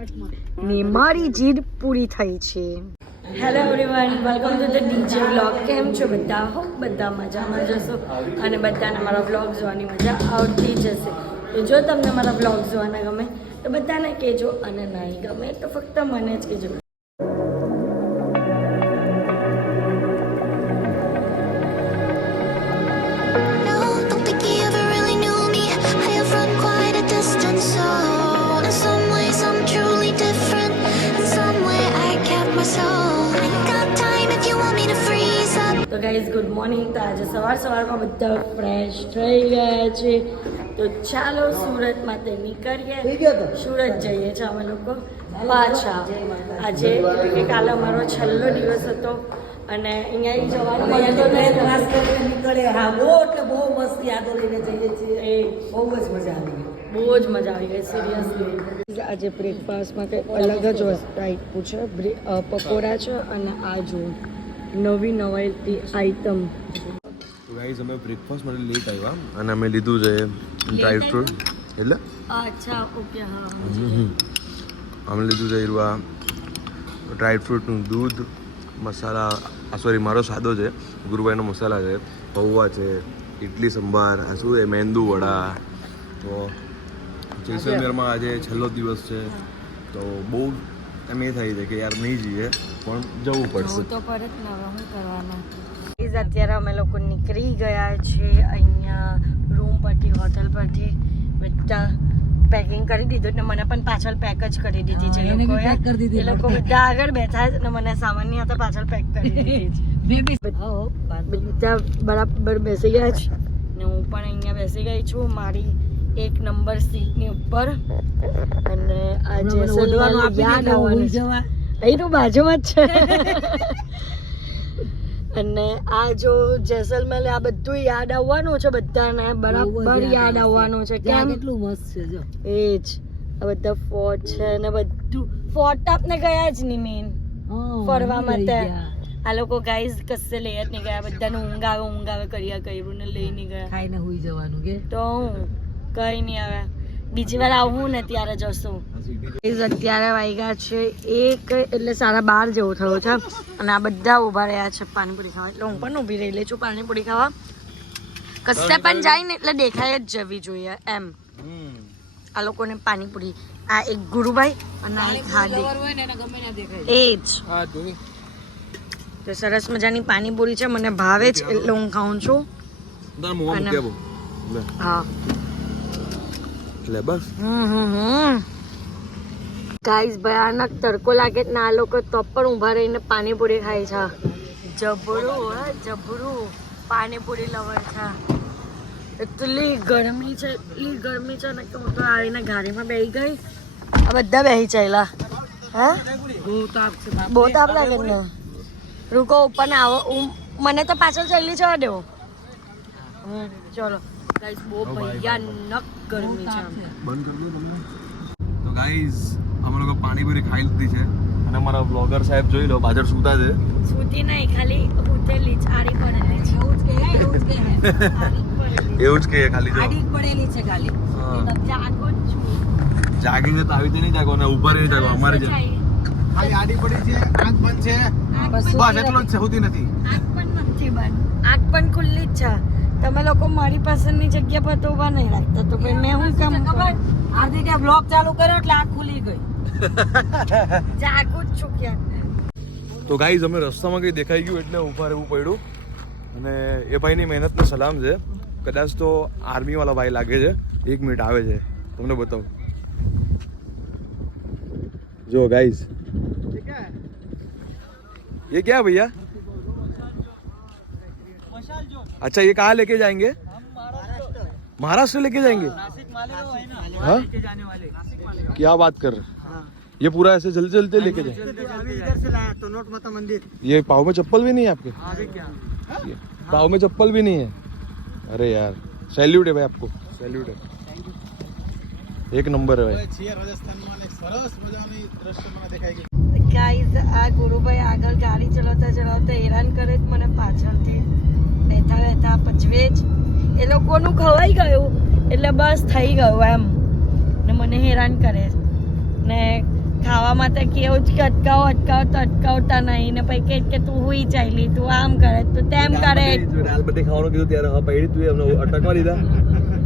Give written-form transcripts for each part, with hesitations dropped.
ને મારી જીદ પૂરી થઈ છે. Hello everyone, welcome to the DJ vlog. કેમ છો બધા? હોપ બધા મજામાં જશો અને બધાને મારા વ્લોગ જોવાની મજા આવતી જશે. તો જો તમને મારા વ્લોગ જોવાના ગમે તો બધાને કહેજો અને નહીં ગમે તો ફક્ત મને જ કહેજો. તો ગાઈઝ ગુડ મોર્નિંગ. તો આજે સવારમાં બધા ફ્રેશ થઈ ગયા છે. તો ચાલો સુરત માટે નીકળીએ. સુરત જઈએ છીએ અમે લોકો પાછા આજે, એટલે કે કાલે અમારો છેલ્લો દિવસ હતો અને અહીંયા જવાનું બહુ મસ્ત યાદો લઈને જઈએ છીએ. એ બહુ જ મજા આવી ગઈ, બહુ જ મજા આવી ગઈ સિરિયસલી. આજે બ્રેકફાસ્ટમાં કંઈ અલગ જ વસ્તુ આપ્યું છે. પકોડા છે અને આ જો નવી નવાઈતી આઈટમ. તો ગાઈઝ અમે બ્રેકફાસ્ટ માટે લેટ આવ્યા અને અમે લીધું છે ડ્રાય ફ્રૂટ. એટલે અચ્છા ઓકે હા અમે લીધું છે એવા ડ્રાય ફ્રૂટનું દૂધ, મસાલા, સોરી મારો સાદો છે, ગુરુભાઈનો મસાલા છે, પૌવા છે, ઇડલી સંભાર, આ શું છે મેંદુ વડા. તો જેસલમેરમાં આજે છેલ્લો દિવસ છે તો બહુ એમ એ થાય છે કે યાર નહીં જઈએ પણ જવું પડશે. તો પરત ન શું કરવાના. અત્યારે અમે લોકો નીકળી ગયા છે અહીંયા રૂમ પરથી, હોટલ પરથી. બધા પેકિંગ કરી દીધું ને મને પણ પાછળ પેક જ કરી દીધી છે લોકોએ. એ લોકો બધા આગળ બેઠા છે ને મને સામાનની હાથે પાછળ પેક કરી દીધી છે. બધા બરાબર બેસી ગયા છે ને હું પણ અહીંયા બેસી ગઈ છું મારી 1 નંબર સીટની ઉપર. અને આ જેસલમેર યાદ આવવાનું છે, અહીંનું બાજુમાં જ છે. અને આ જો જેસલમેર આ બધું યાદ આવવાનું છે બધાને, બરાબર યાદ આવવાનું છે. કેમ કેટલું મસ્ત છે જો. એ જ આ બધા ફોર્ટ છે ને બધું. ફોર્ટ આપને ગયા જ નહીં મેન ફરવા માટે. આ લોકો ગાઈઝ કશે લઈ જ નહીં ગયા. બધાને ઊંઘ આવે કર્યું ને લઈ નહીં ગયા. ખાઈને હુઈ જવાનું કે તો હું કઈ નહીં આવે. બીજી વાર આવું ને ત્યારે જશું. અત્યારે વાગ્યા છે 1 એટલે 12:30 જેવું થયું છે અને આ બધા ઊભા રહ્યા છે પાણીપુરી ખાવા. એટલે હું પણ ઊભી રહેલી છું પાણીપુરી ખાવા. કશે પણ જાય ને એટલે દેખાય જ જવી જોઈએ એમ. આ લોકોને પાણીપુરી, આ એક ગુરુભાઈ અને આ એક હાર્દિક, એ જ. તો સરસ મજાની પાણીપુરી છે, મને ભાવે જ એટલે હું ખાઉં છું. હા બસ ગાઈઝ ભયાનક તડકો લાગે ને આ લોકો તો પણ ઊભા રહીને પાણીપુરી ખાય છે. જબરું પાણીપુરી લવર છે. એટલી ગરમી છે ને કે હું તો આવીને ગાડીમાં બેસી ગઈ. આ બધા બેસી ચાલ્યા. હે બહુ તાપ લાગે ને. રૂકો ઉપર ને આવો. મને તો પાછળ ચાલી જવા દેવો. ચલો ગાઈઝ બહુ ભયાનક ગરમી છે. તો ગાઈઝ અમે લોકો પાણીપુરી ખાઈ લીધી છે અને અમારા બ્લોગર સાહેબ જોઈ લો પાછળ સૂતા છે. સૂતી નહીં, ખાલી ઉતેલી જ આડી પડેલી છે. એવું જ કે ખાલી જો આડી પડેલી છે ખાલી. જાગો જ છું. જાગી છે તો આવી રીતે નહીં જાગો અને ઉભા રહી જાગો. અમારે છે ખાલી આડી પડી છે, આંખ બંધ છે, બસ એટલો જ છે, હોતી નથી. આંખ પણ નથી બંધ, આંખ પણ ખુલ્લી જ છે. તમે લોકો મારી પસંદની જગ્યા પર તો ઉભા નહીં રાખતા તો ભાઈ મેં શું કામ ખબર. હાર્દિકે બ્લોગ ચાલુ કર્યો એટલે આંખ ખુલી ગઈ. જાગું જ છું ક્યાં. તો ગાઈઝ અમે રસ્તામાં કંઈ દેખાઈ ગયું એટલે ઊભા રહેવું પડ્યું. અને એ ભાઈની મહેનતનો સલામ છે. કદાચ તો આર્મી વાળા ભાઈ લાગે છે. 1 મિનિટ આવે છે, તમને બતાવું. જો ગાઈઝ ये क्या भैया? अच्छा ये कहाँ लेके जाएंगे? महाराष्ट्र लेके जाएंगे? हाँ क्या बात कर रहे? ये पूरा ऐसे जल्दी जल्दी लेके जाए? इधर से लाया तो नोट माता मंदिर. ये पाँव में चप्पल भी नहीं है आपके? पाँव में चप्पल भी नहीं है? अरे यार सैल्यूट है भाई आपको, सैल्यूट है. 1 नंबर है भाई. સરસ મજાની દ્રશ્ય મને દેખાઈ ગયું. ગાઈઝ આ ગુરુભાઈ આગળ ગાડી ચલાવતા હેરાન કરે જ મને પાછળથી. બેઠા પચવે જ. એ લોકોનું ખવાઈ ગયું એટલે બસ થઈ ગયું એમ. ને મને હેરાન કરે ને ખાવા માટે કેવું જ કે અટકાવો તો અટકાવતા નહીં ને પછી કે તું હુઈ ચાલી તું આમ કરે તું તેમ કરે. દાલ બાટી ખાવાનું કીધું ત્યારે હા પૈડી તું અમને અટકવા દીધા.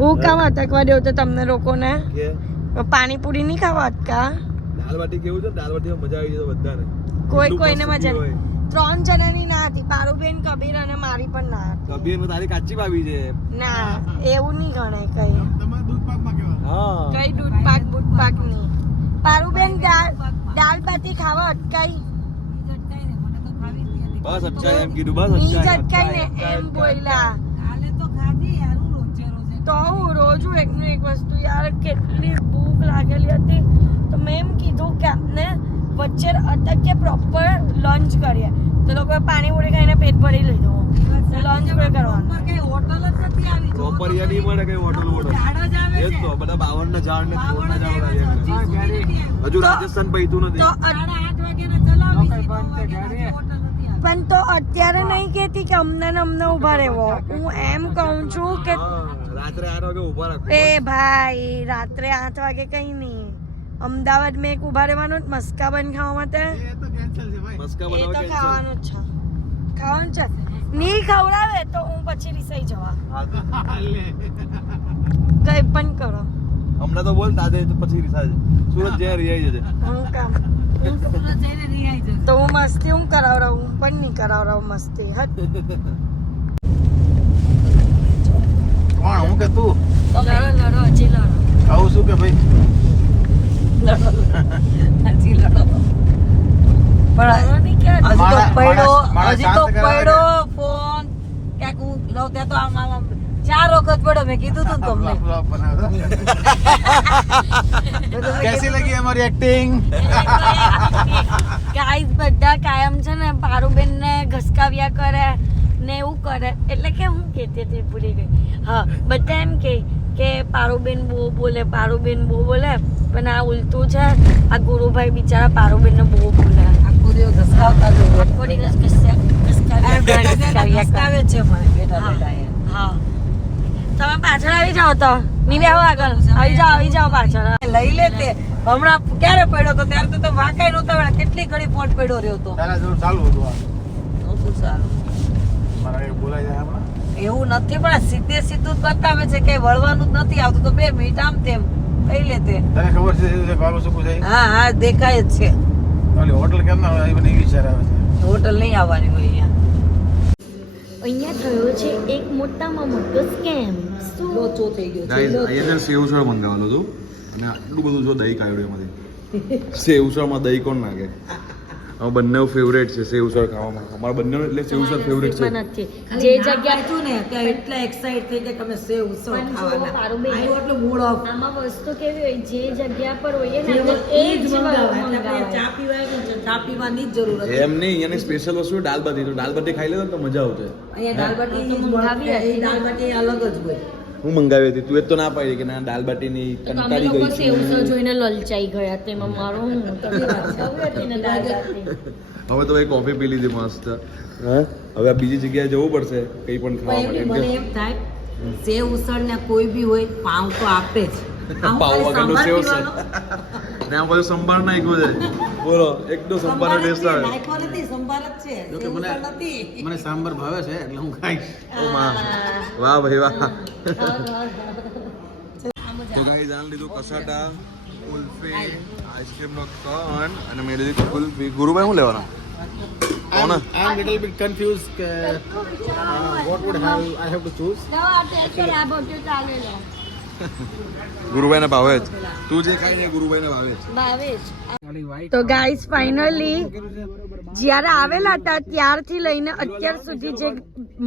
હું કામ અટકવા દેવું તો તમને લોકોને કે પાણીપુરી નહીં ખાવા અટકા. દાલ બાટી કેવું છે દાલ બાટીમાં મજા આવી જાય બધાને. કોઈને મજા નહીં. 3 જણાની ના હતી પારુબેન કબીર અને મારી પણ ના હતી. કબીર તારી કાચી ભાભી છે. ના એવું નહીં ગણે કઈ તમારે દૂધ પાકમાં કેવા હા કઈ દૂધ પાક નહીં. પારુબેન દાળ બાટી ખાવા અટકાઈ બસ અટકાય એમ કીધું બસ નીચ અટકાય અટકાઈ ને એમ બોલ્યા તો હું રોજ એકનું એક વસ્તુ યાર કેટલી ભૂખ લાગેલી હતી તો મેં એમ કીધું કે આપને વચ્ચે અટકે પ્રોપર લંચ કરીએ તો લોકોએ પાણીપુરી ખાઈને પેટ ભરી લીધું લંચ પર કરવાનું. પ્રોપર યા નહીં મળે કઈ હોટલ હોટલ એ જ તો બધા 52 ના ઝાડ ને 3 ના ઝાડ લાગ્યા. હજુ રાજસ્થાન પૈતું નથી. તો પણ તો અત્યારે નહીં કહેતી કે અમને ને અમને ઉભા રહેવો. હું એમ કહું છું કે રાત્રે 8 વાગે ઊભા રાખો. એ ભાઈ રાત્રે 8 વાગે કઈ નહીં અમદાવાદ મેં એક ઉભા રહેવાનું જ મસ્કા બન ખાવા માટે. એ તો કેન્સલ છે ભાઈ મસ્કા એ બનાવો તો કેન્સલ. ખાવાનું જ છે ખાવાનું છે નહીં ખવડાવે તો હું પછી રિસાઈ જવા હા તો કઈ પણ કરો હમણાં તો બોલ દાદે તો પછી રિસાજ સુરત જ્યાં રિયાઈ જશે. હું કામ તો હું મસ્તી હું કરાવડાવું હું પણ નહીં કરાવડાવું મસ્તી હટ. કોણ હું કે તું લડો હજી લડો આવું શું કે ભાઈ લડો નહીં કે હજી તો મારા- પડ્યો મારા હજી તો શાંત કરાવે પડ્યો ફોન ક્યાંક હું લઉં ત્યાં તો આમ 4 વખત પડ્યો મેં કીધું તું ને તમને Flop બનાવ્યો. कैसी लगी हमारी एक्टिंग ગાઈસ બધા કાયમ છે ને પારુબેન ને ઘસકાવ્યા કરે ને એવું કરે એટલે કે હું કહેતી હતી ભૂલી ગઈ. હા બધા એમ કે પારુબેન બહુ બોલે પણ આ ઉલટું છે આ ગુરુભાઈ બિચારા પારુબેન ને બહુ બોલે આખો દિવસ ઘસકાવતા જ હોય. આખો દિવસ ઘસકાવ્યા કરે. ઘસકાવે છે મને બેઠા બેઠા એમ. હા તમે પાછળ આવી જાઓ તો નહીં બેહો આગળ આવી જાઓ પાછળ. લઈ લે તે હમણાં ક્યારે પડ્યો તો ત્યારે તો વાંકાઈ નહોતા વળ્યા. કેટલી ઘડી ફોટ પડ્યો રહ્યો તો તારા જોર ચાલુ હતું આ નહોતું સારું. મારા કઈ બોલાઈ જાય હમણાં એવું નથી પણ સીધે સીધું જ બતાવે છે કે વળવાનું જ નથી આવતું તો 2 મિનિટ આમ તેમ લઈ લે તે. તને ખબર છે બાબુ શું છે હા દેખાય જ છે. ઓલી હોટલ કેમ ના હોય મને વિચાર આવે છે હોટલ નહીં આવવાની હોય અહીંયા અહીંયા. થયો છે એક મોટામાં મોટો સ્કેમ. શું લોચો થઈ ગયો છે ગાઈઝ અહીંયા સેવસળ મંગાવેલું હતું અને આટલું બધું જો દહીં કાઢ્યું એમાંથી. સેવસળમાં દહીં કોણ નાખે? અમારા બંને ફેવરેટ છે સેવસળ ખાવામાં. અમારા બંને એટલે સેવસળ ફેવરેટ છે. નથી જે જે જગ્યા જગ્યા હતું ને ત્યાં એટલા એક્સાઇટ થઈ ગયા કે અમે સેવ ઉસળ પણ જો ખાવાના પારુબેન, આવ્યો એટલે મૂડ ઓફ આમાં વસ્તુ કેવી હોય જે જગ્યા પર હોઈએ ને એ એ જ જ મંગાવાય. એટલે આપણે મંગાવાય. ચા પીવાય ને ચા પીવાની જ જરૂર હતી. એમ નહીં અહીંયાની સ્પેશિયલ વસ્તુ દાલ બાટી. તો દાલ બાટી ખાઈ લેતો તો મજા આવશે. અહીંયા દાળ બાટી તો મંગાવી હતી ને. દાળ બાટી અલગ જ હોય. હું મંગાવી હતી તું એ તો ના પાડી કે ના દાલ બાટીની તો અમે કંટાળી લોકો ગઈ છું. સેવસળ જોઈને લલચાઈ ગયા તેમાં મારો હું તમને વાત ખબર હતી ને દાળ બાટી. હવે તો ભાઈ કોફી પી લીધી મસ્ત. હા હવે આ બીજી જગ્યાએ જવું પડશે કંઈ પણ ખાવા પણ માટે. મને એમ થાય સેવ ઉસળ ને કોઈ બી હોય પાઉં તો આપે જ. આવું પાવ ખાલી વગરનું સંભાર સેવસળ. પીવાનો. ને આ બધું સંભાર નાખ્યું છે. બોલો એકદમ સંભારનો સંભાર જ ટેસ્ટ છે, આવે. નાખ્યો નથી, સંભાર જ છે. જો કે સેવ મને- ઉસળ નથી. મને સાંભાર ભાવે છે એટલે હું ખાઈશ ઓ માં વાહ ભાઈ વાહ. તો ગાઈસ આને લીધું કસાટા કુલ્ફી આઈસ્ક્રીમનો કોન અને મેં લીધી કુલ્ફી. ગુરુભાઈ શું લેવાના? કોણ? I'm little bit confused કે what would I have to choose ગુરુભાઈને ભાવે જ. તું જે ખાઈ ને ગુરુભાઈને ભાવે જ. તો ગાઈસ ફાઇનલી જ્યારે આવેલા હતા ત્યારથી લઈને અત્યાર સુધી જે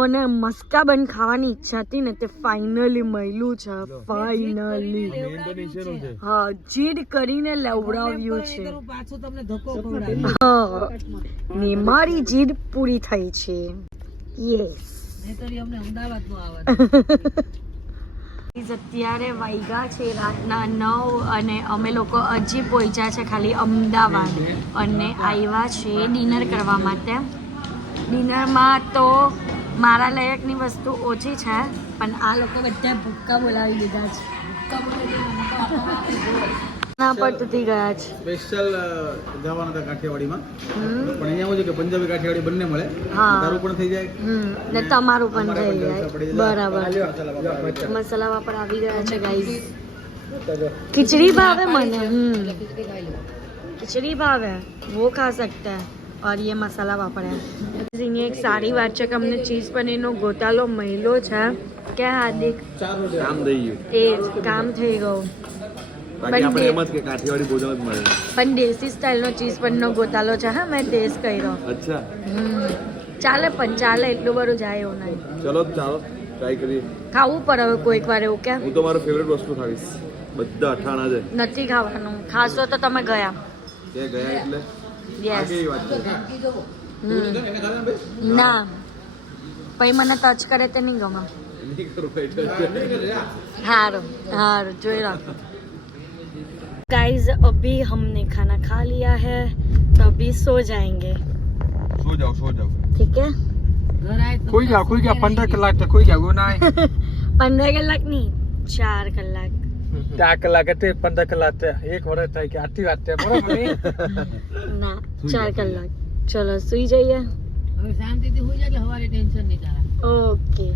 મને મસ્કા બન ખાવાની ઈચ્છા હતી ને તે ફાઇનલી મળ્યું છે. ફાઇનલી હા જીદ કરીને લેવડાવ્યું છે. પાછું તમને ધક્કો ખવડાવી. હા ને મારી જીદ પૂરી થઈ છે. યસ નહીંતર અમને અમદાવાદનું આવવાનું. અત્યારે વાગ્યા છે રાતના 9 અને અમે લોકો હજી પહોંચ્યા છે ખાલી અમદાવાદ અને આવ્યા છે ડિનર કરવા માટે. ડિનરમાં તો મારા લાયકની વસ્તુ ઓછી છે પણ આ લોકો બધા ભૂક્કા બોલાવી દીધા છે. ના પડતી ગયા છે. સ્પેશિયલ જવાના હતા કાઠિયાવાડીમાં હમ. પણ અહીંયા એવું છે કે પંજાબી કાઠિયાવાડી બંને મળે હા. તારું પણ થઈ જાય ને તમારું પણ અમારા થઈ પણ પડી જાય. જાય. બરાબર. મસાલા વાપર આવી ગયા છે ગાઈસ. खिचड़ी भाव है मन खिचड़ी भाव है वो खा सकते हैं और ये मसाला वापड़ है. એક સારી વાત છે કે અમને ચીઝ પનીરનો ગોટાલો મળ્યો છે. કે હાર્દિક કામ થઈ ગયું. એ જ કામ થઈ ગયું. બાકી આપણે એમ જ કે કાઠિયાવાડી ભોજન જ મળે. પણ દેશી સ્ટાઇલનો ચીઝ પનીરનો ગોટાલો છે. હા મેં ટેસ્ટ કર્યો. અચ્છા ચાલે પણ ચાલે એટલું બધું જાય એવું નહીં. ચલો ચાલો ટ્રાય કરીએ. ખાવું પડે હવે કોઈક વાર એવું કે હું તો મારો ફેવરેટ વસ્તુ ખાવીશ. બધા અઠાણા છે. નથી ખાવાનું. ખાશો તો તમે ગયા. તે ગયા એટલે યસ. આ કેવી વાત છે? ના પછી મને ટચ કરે તે નહીં ગમે. નહીં કરું એટલે हारो हारो जोई रखो. गाइस अभी हमने खाना खा लिया है तो अभी सो जाएंगे. સો જાઓ ठीक है. કોઈ ગયા 15 કલાક તો કોઈ જાગો ના 15 કલાક નહીં 4 કલાક. 4 કલાક તે 15 કલાક એક વર્ષ થાય કે આટલી વાત છે બરોબર ના 4 કલાક. ચલો સુઈ જઈએ. હવે શાંતિથી હોઈ જાય એટલે હવારે ટેન્શન નહીં તારા. ઓકે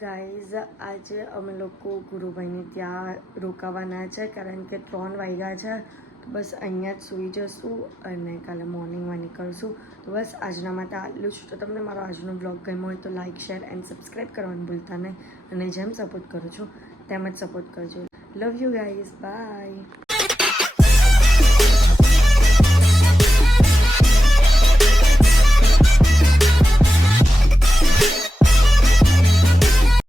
ગાઈઝ આજે અમે લોકો ગુરુભાઈને ત્યાં રોકાવાના છે કારણ કે 3 વાગ્યા છે. તો બસ અહીંયા જ સૂઈ જશું અને કાલે મોર્નિંગમાં નીકળશું. તો બસ આજના માટે આટલું જ. તો તમને મારો આજનો બ્લોગ ગમ્યો હોય તો લાઇક શેર એન્ડ સબસ્ક્રાઈબ કરવાનું ભૂલતા નહીં અને જેમ સપોર્ટ કરો છો તેમ જ સપોર્ટ કરજો. Love you guys by.